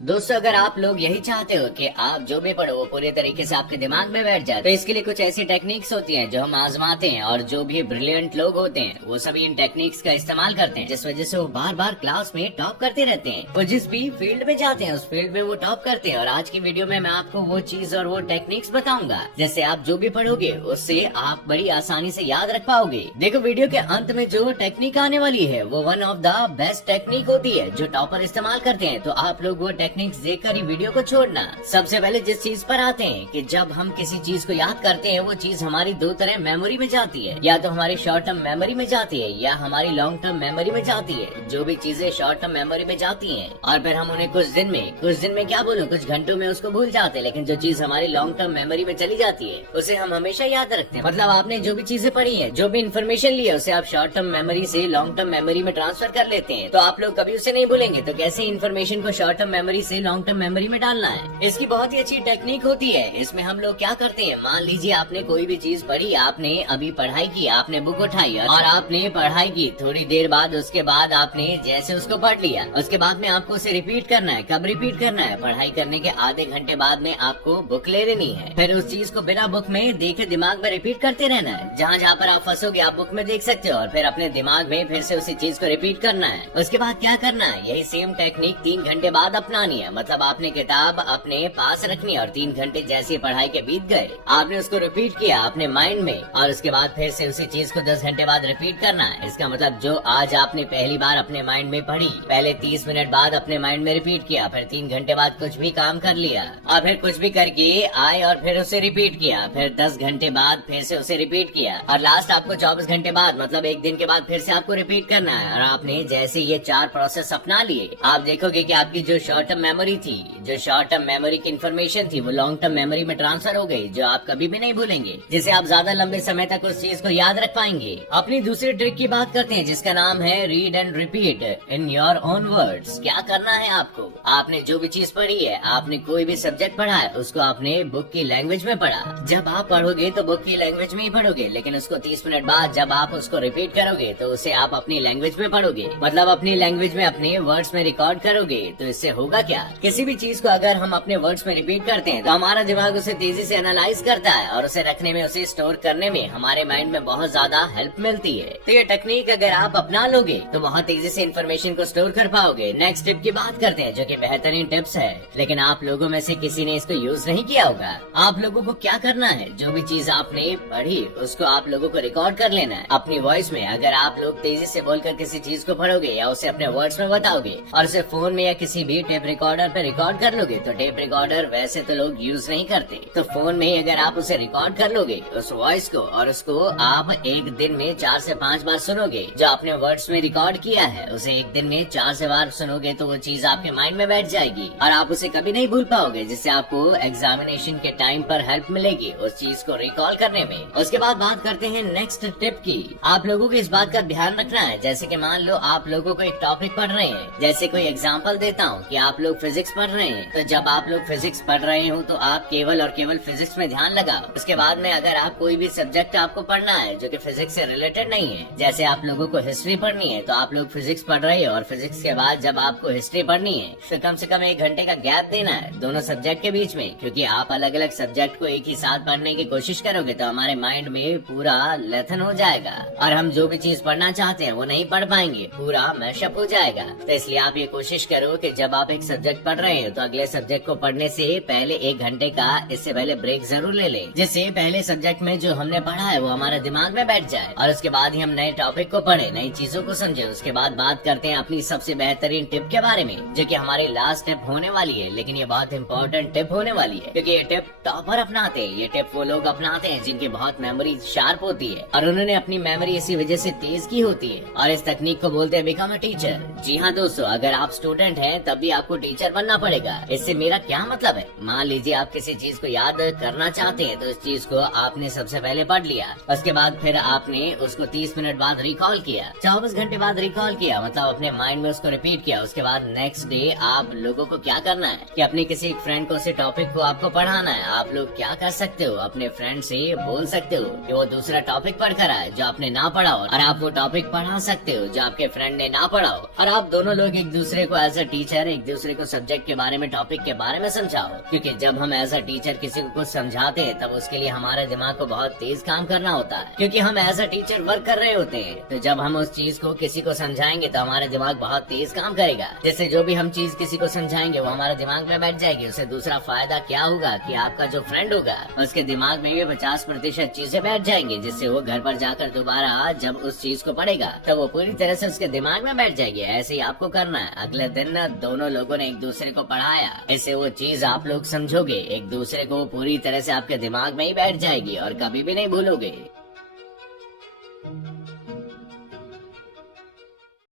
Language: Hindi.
दोस्तों, अगर आप लोग यही चाहते हो कि आप जो भी पढ़ो वो पूरे तरीके से आपके दिमाग में बैठ जाए, तो इसके लिए कुछ ऐसी टेक्निक्स होती हैं जो हम आजमाते हैं, और जो भी ब्रिलियंट लोग होते हैं वो सभी इन टेक्निक्स का इस्तेमाल करते हैं, जिस वजह से वो बार बार क्लास में टॉप करते रहते हैं। वो जिस भी फील्ड में जाते हैं उस फील्ड में वो टॉप करते हैं। और आज की वीडियो में मैं आपको वो चीज और वो टेक्निक्स बताऊंगा जिससे आप जो भी पढ़ोगे उससे आप बड़ी आसानी से याद रख पाओगे। देखो, वीडियो के अंत में जो टेक्निक आने वाली है वो one of the best technique होती है जो टॉपर इस्तेमाल करते हैं। तो आप लोग वो टेक्निक्स देखकर ही वीडियो को छोड़ना। सबसे पहले जिस चीज पर आते हैं कि जब हम किसी चीज को याद करते हैं वो चीज हमारी दो तरह मेमोरी में जाती है, या तो हमारी शॉर्ट टर्म मेमोरी में जाती है या हमारी लॉन्ग टर्म मेमोरी में जाती है। जो भी चीजें शॉर्ट टर्म मेमोरी में जाती हैं और फिर हम उन्हें कुछ दिन में क्या बोलूं, कुछ घंटों में उसको भूल जाते हैं, लेकिन जो चीज हमारी लॉन्ग टर्म मेमोरी में चली जाती है उसे हम हमेशा याद रखते हैं। मतलब आपने जो भी चीजें पढ़ी है, जो भी इन्फॉर्मेशन ली है, उसे आप शॉर्ट टर्म मेमोरी से लॉन्ग टर्म मेमोरी में ट्रांसफर कर लेते हैं, तो आप लोग कभी उसे नहीं भूलेंगे। तो कैसे इन्फॉर्मेशन को शॉर्ट टर्म मेमोरी से लॉन्ग टर्म मेमोरी में डालना है, इसकी बहुत ही अच्छी टेक्निक होती है। इसमें हम लोग क्या करते हैं, मान लीजिए आपने कोई भी चीज पढ़ी, आपने अभी पढ़ाई की, आपने बुक उठाई और आपने पढ़ाई की, थोड़ी देर बाद उसके बाद आपने जैसे उसको पढ़ लिया, उसके बाद में आपको उसे रिपीट करना है। कब रिपीट करना है? पढ़ाई करने के आधे घंटे बाद में आपको बुक ले लेनी है, फिर उस चीज को बिना बुक में देखे दिमाग में रिपीट करते रहना है। जहाँ जहाँ पर आप फंसोगे आप बुक में देख सकते हो, और फिर अपने दिमाग में फिर से उसी चीज को रिपीट करना है। उसके बाद क्या करना है, यही सेम टेक्निक 3 घंटे बाद अपनानी है। मतलब आपने किताब अपने पास रखनी है और 3 घंटे जैसे पढ़ाई के बीत गए आपने उसको रिपीट किया अपने माइंड में, और उसके बाद फिर से उसी चीज को 10 घंटे बाद रिपीट करना है। इसका मतलब जो आज आपने पहली बार अपने माइंड में पढ़ी, पहले 30 मिनट बाद अपने माइंड में रिपीट किया, फिर 3 घंटे बाद कुछ भी काम कर लिया और फिर कुछ भी करके आए और फिर उसे रिपीट किया, फिर 10 घंटे बाद फिर से उसे रिपीट किया, और लास्ट आपको 24 घंटे बाद मतलब एक दिन के बाद फिर से आपको रिपीट करना है। और आपने जैसे ये 4 प्रोसेस अपना लिए, आप देखोगे कि आपकी जो शॉर्ट टर्म मेमोरी थी, जो शॉर्ट टर्म मेमोरी की इन्फॉर्मेशन थी, वो लॉन्ग टर्म मेमोरी में ट्रांसफर हो गई, जो आप कभी भी नहीं भूलेंगे, जिसे आप ज्यादा लंबे समय तक उस चीज को याद रख पाएंगे। अपनी दूसरी ट्रिक की बात करते हैं जिसका नाम है read and repeat in your own words. क्या करना है आपको, आपने जो भी चीज पढ़ी है, आपने कोई भी सब्जेक्ट पढ़ा है, उसको आपने बुक की लैंग्वेज में पढ़ा। जब आप पढ़ोगे तो बुक की लैंग्वेज में ही पढ़ोगे, लेकिन उसको 30 मिनट बाद जब आप उसको रिपीट करोगे तो उसे आप अपनी लैंग्वेज में पढ़ोगे, मतलब अपनी लैंग्वेज में अपने वर्ड्स में रिकॉर्ड करोगे। तो इससे होगा क्या, किसी भी चीज को अगर हम अपने वर्ड्स में रिपीट करते हैं तो हमारा दिमाग उसे तेजी से एनालाइज करता है, और उसे रखने में, उसे स्टोर करने में हमारे माइंड में बहुत ज्यादा हेल्प मिलती है। तो ये टेक्निक अगर आप अपना लोगे तो बहुत तेजी से इन्फॉर्मेशन को स्टोर कर पाओगे। नेक्स्ट टिप की बात करते हैं जो कि बेहतरीन टिप्स है, लेकिन आप लोगों में से किसी ने इसको यूज नहीं किया होगा। आप लोगों को क्या करना है, जो भी चीज आपने पढ़ी उसको आप लोगों को रिकॉर्ड कर लेना है अपनी वॉइस में। अगर आप लोग तेजी से बोलकर किसी चीज को पढ़ोगे या उसे अपने वर्ड्स में बताओगे और उसे फोन में या किसी भी टेप रिकॉर्डर पे रिकॉर्ड कर लोगे, तो टेप रिकॉर्डर वैसे तो लोग यूज नहीं करते, तो फोन में ही अगर आप उसे रिकॉर्ड कर लोगे उस वॉइस को, और उसको आप एक दिन में 4 से 5 बार सुनोगे, जो आपने वर्ड्स में रिकॉर्ड किया है उसे एक दिन में 4 से बार सुनोगे, तो वो चीज आपके माइंड में बैठ जाएगी और आप उसे कभी नहीं भूल पाओगे, जिससे आपको एग्जामिनेशन के टाइम पर हेल्प मिलेगी उस चीज को रिकॉल करने में। उसके बाद बात करते हैं नेक्स्ट टिप की। आप लोगों को इस बात का ध्यान रखना है, जैसे कि मान लो आप लोगों को एक टॉपिक पढ़ रहे हैं, जैसे कोई एग्जाम्पल देता हूँ कि आप लोग फिजिक्स पढ़ रहे हैं, तो जब आप लोग फिजिक्स पढ़ रहे हो तो आप केवल और केवल फिजिक्स में ध्यान लगाओ। उसके बाद में अगर आप कोई भी सब्जेक्ट आपको पढ़ना है जो कि फिजिक्स से रिलेटेड नहीं है, जैसे आप लोगों को हिस्ट्री पढ़नी है, तो आप लोग फिजिक्स पढ़ रहे हो और फिजिक्स के बाद जब आपको हिस्ट्री पढ़नी है तो कम से कम 1 घंटे का गैप देना है दोनों सब्जेक्ट के बीच में, क्योंकि आप अलग अलग सब्जेक्ट को एक ही साथ पढ़ने की कोशिश करोगे तो हमारे माइंड में पूरा लेथन हो जाएगा और हम जो भी चीज पढ़ना चाहते हैं वो नहीं पढ़ पाएंगे, पूरा मैशअप हो जाएगा। तो इसलिए आप ये कोशिश करो कि जब आप एक सब्जेक्ट पढ़ रहे हो तो अगले सब्जेक्ट को पढ़ने से पहले 1 घंटे का इससे पहले ब्रेक जरूर ले लें, जिससे पहले सब्जेक्ट में जो हमने पढ़ा है वो हमारे दिमाग में बैठ जाए और उसके बाद ही हम नए टॉपिक को पढ़े, नई चीजों को समझे। उसके बाद बात करते हैं अपनी सबसे बेहतरीन टिप के बारे में, जो कि हमारी लास्ट टिप होने वाली है, लेकिन ये बहुत इंपॉर्टेंट टिप होने वाली है, क्योंकि ये टिप टॉपर अपनाते हैं। ये टिप वो लोग अपनाते हैं जिनकी बहुत मेमोरी शार्प होती है और उन्होंने अपनी मेमोरी इसी वजह से तेज की होती है, और इस तकनीक को बोलते हैं बिकम अ टीचर। जी हाँ दोस्तों, अगर आप स्टूडेंट हैं तब भी आपको टीचर बनना पड़ेगा। इससे मेरा क्या मतलब है, मान लीजिए आप किसी चीज को याद करना चाहते हैं, तो इस चीज को आपने सबसे पहले पढ़ लिया, उसके बाद फिर आपने उसको 30 मिनट बाद रिकॉल किया, 24 घंटे बाद रिकॉल किया, मतलब अपने माइंड में उसको रिपीट किया। उसके बाद नेक्स्ट डे आप लोगों को क्या करना है कि अपने किसी फ्रेंड को उस टॉपिक को आपको पढ़ाना है। आप लोग क्या कर सकते हो, अपने फ्रेंड से बोल सकते हो कि वो दूसरा टॉपिक पढ़ कर आए जो आपने ना पढ़ा हो, और आप वो टॉपिक पढ़ा सकते हो जो आपके फ्रेंड ने ना पढ़ा हो, और आप दोनों लोग एक दूसरे को एज अ टीचर एक दूसरे दूसरे को सब्जेक्ट के बारे में, टॉपिक के बारे में समझाओ, क्योंकि जब हम एज अ टीचर किसी को कुछ समझाते हैं तब उसके लिए हमारे दिमाग को बहुत तेज काम करना होता है, क्योंकि हम एज अ टीचर वर्क कर रहे होते हैं। तो जब हम उस चीज को किसी को समझाएंगे तो हमारा दिमाग बहुत तेज काम करेगा। जैसे जो भी हम चीज किसी को समझाएंगे वो हमारे दिमाग में बैठ जाएगी। उससे दूसरा फायदा क्या होगा कि आपका जो फ्रेंड होगा उसके दिमाग में भी 50% चीजें बैठ जाएंगी, जिससे वो घर पर जाकर दोबारा जब उस चीज को पढ़ेगा तो वो पूरी तरह से उसके दिमाग में बैठ जाएगी। ऐसे ही आपको करना है। अगले दिन दोनों लोगों ने एक दूसरे को पढ़ाया, ऐसे वो चीज आप लोग समझोगे, एक दूसरे को पूरी तरह से आपके दिमाग में ही बैठ जाएगी और कभी भी नहीं भूलोगे।